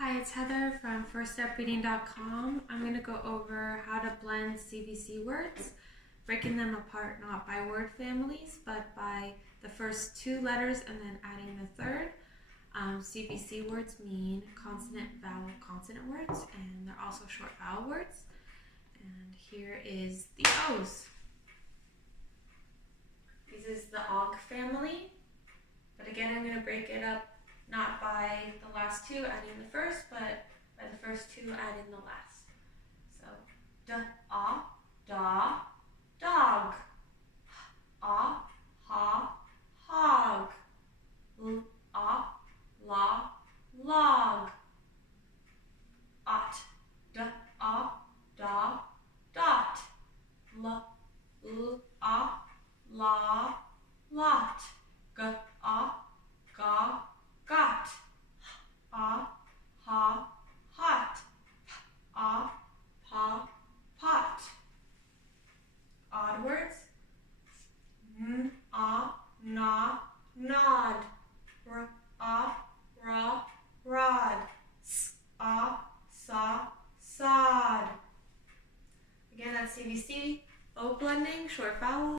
Hi, it's Heather from FirstStepReading.com. I'm going to go over how to blend CVC words, breaking them apart not by word families, but by the first two letters and then adding the third. CVC words mean consonant, vowel, consonant words, and they're also short vowel words. And here is the O's. This is the OG family, but again, I'm going to break it up not by the last two adding the first, but by the first two adding the last. So, da, dog. Ha, hog. Log. Ot, da, dot. La, lot. Got. Ha, hot. Pot. Odd words. Nod. Rod. Sod. Again, that's CVC. O blending, short vowel.